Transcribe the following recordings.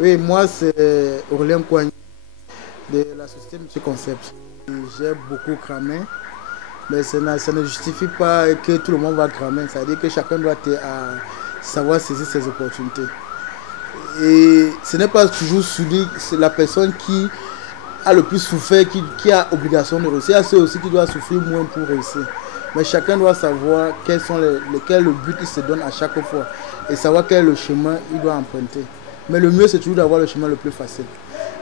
Oui, moi c'est Aurélien Coigny de la société Monsieur Concept. J'ai beaucoup cramé, mais ça ne justifie pas que tout le monde va cramer. C'est-à-dire que chacun doit savoir saisir ses opportunités. Et ce n'est pas toujours celui, c'est la personne qui a le plus souffert, qui a obligation de réussir. Il y a ceux aussi qui doivent souffrir moins pour réussir. Mais chacun doit savoir quel le but il se donne à chaque fois et savoir quel est le chemin il doit emprunter. Mais le mieux, c'est toujours d'avoir le chemin le plus facile.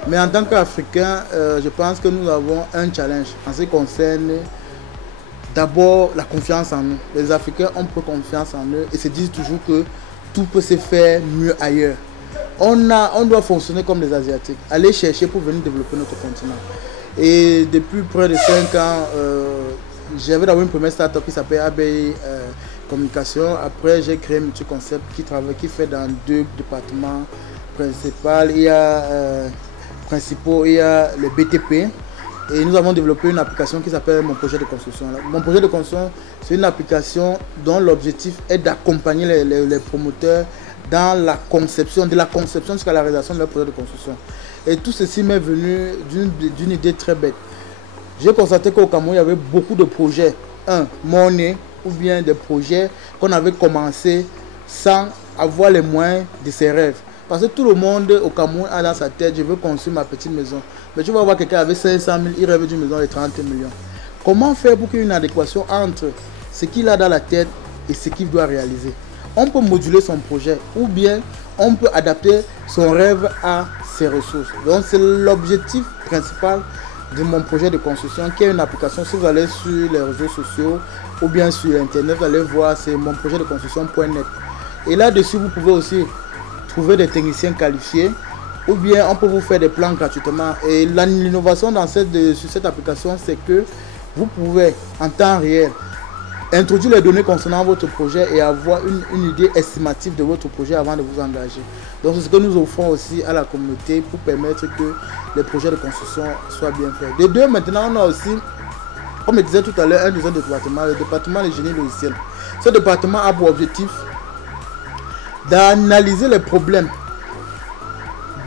Mais en tant qu'Africain, je pense que nous avons un challenge en ce qui concerne d'abord la confiance en nous. Les Africains ont peu confiance en eux et se disent toujours que tout peut se faire mieux ailleurs. On doit fonctionner comme les Asiatiques, aller chercher pour venir développer notre continent. Et depuis près de 5 ans, j'avais d'abord une première start-up qui s'appelle ABI Communication. Après, j'ai créé Multi Concept qui fait dans 2 départements principaux. Il y a le BTP. Et nous avons développé une application qui s'appelle Mon Projet de Construction. Mon Projet de Construction, c'est une application dont l'objectif est d'accompagner les promoteurs dans la conception, de la conception jusqu'à la réalisation de leur projet de construction. Et tout ceci m'est venu d'une idée très bête. J'ai constaté qu'au Cameroun, il y avait beaucoup de projets, monnaie, ou bien des projets qu'on avait commencé sans avoir les moyens de ses rêves. Parce que tout le monde au Cameroun a dans sa tête, je veux construire ma petite maison. Mais tu vas voir quelqu'un avec 500 000, il rêve d'une maison de 30 millions. Comment faire pour qu'il y ait une adéquation entre ce qu'il a dans la tête et ce qu'il doit réaliser? On peut moduler son projet ou bien on peut adapter son rêve à ses ressources. Donc c'est l'objectif principal de mon projet de construction qui est une application. Si vous allez sur les réseaux sociaux ou bien sur internet, vous allez voir, c'est mon projet de construction.net. Et là-dessus, vous pouvez aussi trouver des techniciens qualifiés ou bien on peut vous faire des plans gratuitement. Et l'innovation sur cette application, c'est que vous pouvez en temps réel introduire les données concernant votre projet et avoir une idée estimative de votre projet avant de vous engager. Donc c'est ce que nous offrons aussi à la communauté pour permettre que les projets de construction soient bien faits. De deux, maintenant on a aussi, comme je disais tout à l'heure, un deuxième département, le département de génie logiciel. Ce département a pour objectif d'analyser les problèmes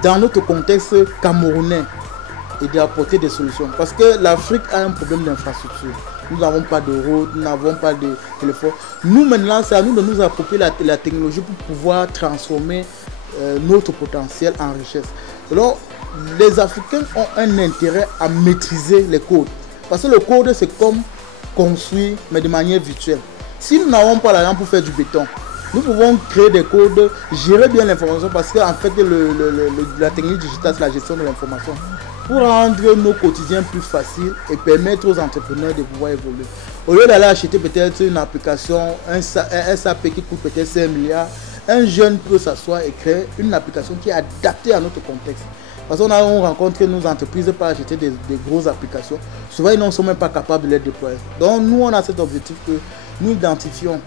dans notre contexte camerounais et d'apporter des solutions. Parce que l'Afrique a un problème d'infrastructure. Nous n'avons pas de route, nous n'avons pas de téléphone. Nous, maintenant, c'est à nous de nous approprier la technologie pour pouvoir transformer notre potentiel en richesse. Alors, les Africains ont un intérêt à maîtriser les codes. Parce que le code, c'est comme construire, mais de manière virtuelle. Si nous n'avons pas l'argent pour faire du béton, nous pouvons créer des codes, gérer bien l'information, parce qu'en fait, la technique digitale, c'est la gestion de l'information, pour rendre nos quotidiens plus faciles et permettre aux entrepreneurs de pouvoir évoluer. Au lieu d'aller acheter peut-être une application, un SAP qui coûte peut-être 5 milliards, un jeune peut s'asseoir et créer une application qui est adaptée à notre contexte. Parce qu'on rencontre nos entreprises pour acheter des grosses applications. Souvent, ils ne sont même pas capables de les déployer. Donc, nous, on a cet objectif que nous identifions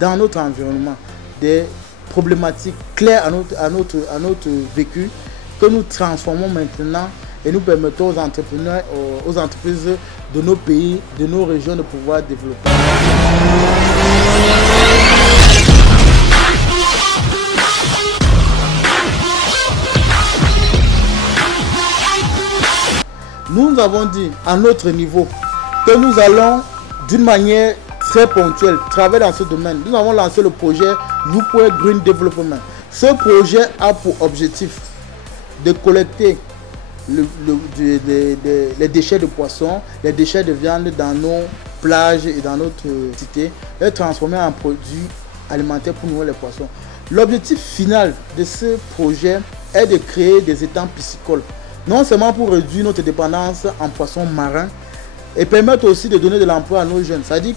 dans notre environnement des problématiques claires à notre vécu que nous transformons maintenant et nous permettons aux entrepreneurs, aux entreprises de nos pays, de nos régions de pouvoir développer. Nous avons dit à notre niveau que nous allons d'une manière très ponctuelle travailler dans ce domaine. Nous avons lancé le projet YouPoint Green Development. Ce projet a pour objectif de collecter les déchets de poissons, les déchets de viande dans nos plages et dans notre cité, et transformer en produits alimentaires pour nourrir les poissons. L'objectif final de ce projet est de créer des étangs piscicoles, non seulement pour réduire notre dépendance en poissons marins, et permettre aussi de donner de l'emploi à nos jeunes. C'est-à-dire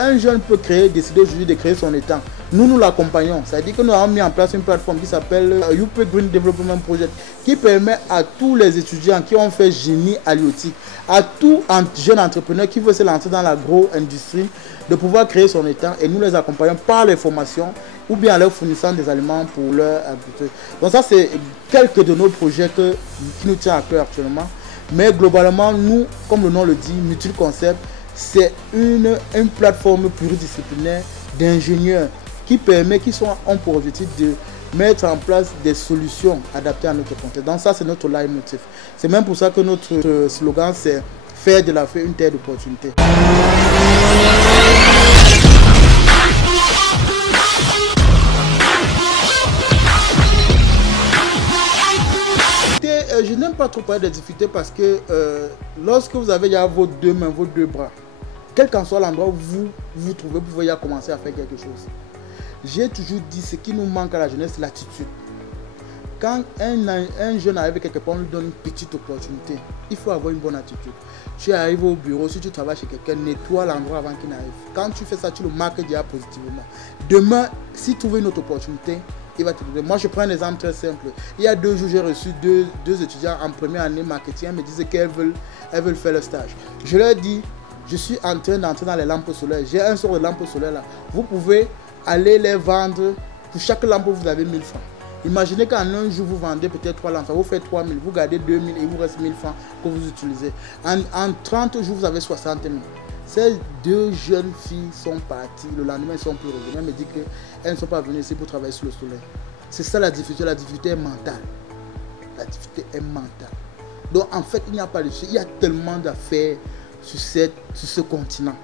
un jeune peut décider aujourd'hui de créer son étang. Nous l'accompagnons. C'est-à-dire que nous avons mis en place une plateforme qui s'appelle YouPoint Green Development Project, qui permet à tous les étudiants qui ont fait génie halieutique, à tout jeune entrepreneur qui veut se lancer dans l'agro-industrie, de pouvoir créer son étang, et nous les accompagnons par les formations ou bien en leur fournissant des aliments pour leur agriculture. Donc ça, c'est quelques de nos projets qui nous tiennent à cœur actuellement. Mais globalement, nous, comme le nom le dit, Multi Concept, c'est une plateforme pluridisciplinaire d'ingénieurs qui ont pour objectif mettre en place des solutions adaptées à notre contexte. Donc ça, c'est notre leitmotiv. C'est même pour ça que notre slogan, c'est faire de l'Afrique une terre d'opportunité. Je n'aime pas trop parler des difficultés parce que lorsque vous avez déjà vos deux mains, vos deux bras, quel qu'en soit l'endroit où vous vous trouvez, vous pouvez déjà commencer à faire quelque chose. J'ai toujours dit, ce qui nous manque à la jeunesse, c'est l'attitude. Quand un jeune arrive quelque part, on lui donne une petite opportunité. Il faut avoir une bonne attitude. Tu arrives au bureau, si tu travailles chez quelqu'un, nettoie l'endroit avant qu'il n'arrive. Quand tu fais ça, tu le marques déjà positivement. Demain, si tu trouves une autre opportunité, il va te donner. Moi, je prends un exemple très simple. Il y a 2 jours, j'ai reçu deux étudiants en première année marketing. Elles me disaient qu'elles veulent faire le stage. Je leur dis, je suis en train d'entrer dans les lampes solaires. J'ai un sort de lampes solaires là. Vous pouvez aller les vendre. Pour chaque lampe, vous avez 1000 francs. Imaginez qu'en un jour, vous vendez peut-être 3 lampes. Vous faites 3000, vous gardez 2000 et il vous reste 1000 francs que vous utilisez. En 30 jours, vous avez 60 000. Ces 2 jeunes filles sont parties. Le lendemain, elles sont plus revenues. Elles me disent qu'elles ne sont pas venues ici pour travailler sur le soleil. C'est ça la difficulté. La difficulté est mentale. La difficulté est mentale. Donc, en fait, il n'y a pas de souci. Il y a tellement d'affaires sur ce continent.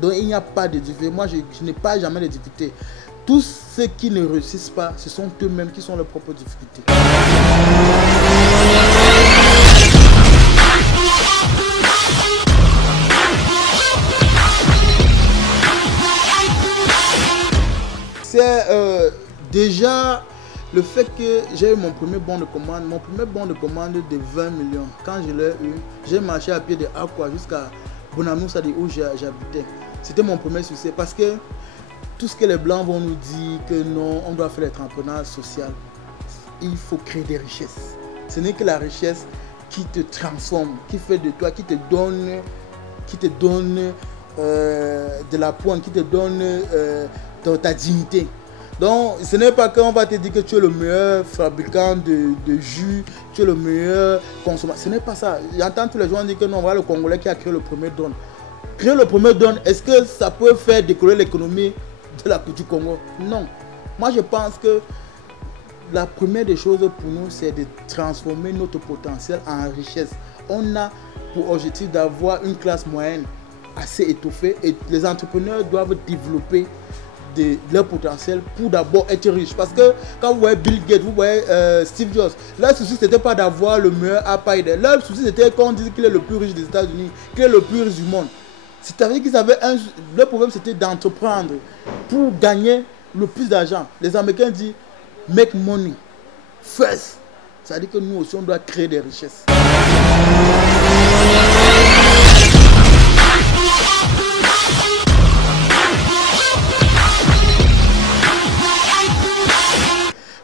Donc, il n'y a pas de difficulté. Moi, je n'ai pas jamais de difficulté. Tous ceux qui ne réussissent pas, ce sont eux-mêmes qui sont leurs propres difficultés. C'est déjà le fait que j'ai eu mon premier bon de commande. Mon premier bon de commande de 20 millions. Quand je l'ai eu, j'ai marché à pied de Aqua jusqu'à Bonamoussa où j'habitais. C'était mon premier succès parce que tout ce que les Blancs vont nous dire que non, on doit faire l'entrepreneuriat social, il faut créer des richesses. Ce n'est que la richesse qui te transforme, qui fait de toi, qui te donne de la pointe, qui te donne ta dignité. Donc, ce n'est pas qu'on va te dire que tu es le meilleur fabricant de jus, tu es le meilleur consommateur. Ce n'est pas ça. J'entends tous les gens dire que non, voilà le Congolais qui a créé le premier drone. Créer le premier drone, est-ce que ça peut faire décoller l'économie du Congo? Non. Moi, je pense que la première des choses pour nous, c'est de transformer notre potentiel en richesse. On a pour objectif d'avoir une classe moyenne assez étoffée et les entrepreneurs doivent développer leur potentiel pour d'abord être riches. Parce que quand vous voyez Bill Gates, vous voyez Steve Jobs, leur souci c'était pas d'avoir le meilleur appareil. Leur souci c'était qu'on dise qu'il est le plus riche des États-Unis, qu'il est le plus riche du monde. C'est-à-dire qu'ils avaient le problème c'était d'entreprendre pour gagner le plus d'argent. Les Américains disent make money first. C'est-à-dire que nous aussi on doit créer des richesses.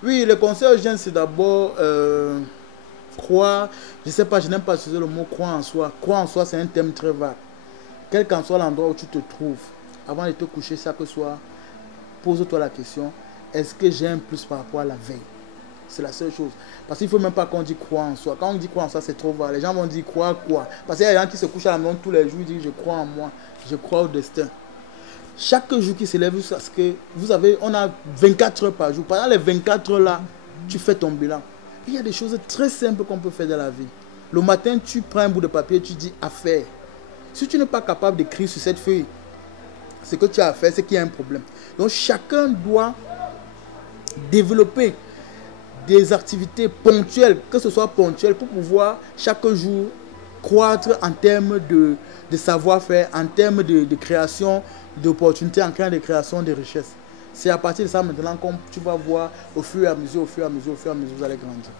Oui, le conseil aux jeunes, c'est d'abord croire, je ne sais pas, je n'aime pas utiliser le mot croire en soi. Croire en soi, c'est un thème très vague. Quel qu'en soit l'endroit où tu te trouves, avant de te coucher chaque soir, pose-toi la question, est-ce que j'ai un plus par rapport à la veille? C'est la seule chose. Parce qu'il ne faut même pas qu'on dise croire en soi. Quand on dit croire en soi, c'est trop vague. Les gens vont dire croire quoi? Parce qu'il y a des gens qui se couchent à la maison tous les jours, ils disent je crois en moi, je crois au destin. Chaque jour qui s'élève, parce que on a 24 heures par jour. Pendant les 24 heures là, tu fais ton bilan. Il y a des choses très simples qu'on peut faire dans la vie. Le matin, tu prends un bout de papier et tu dis à faire. Si tu n'es pas capable d'écrire sur cette feuille ce que tu as à faire, c'est qu'il y a un problème. Donc chacun doit développer des activités ponctuelles, que ce soit ponctuel, pour pouvoir chaque jour croître en termes de savoir-faire, en termes de création d'opportunités, en termes de création de richesses. C'est à partir de ça maintenant que tu vas voir au fur et à mesure, vous allez grandir.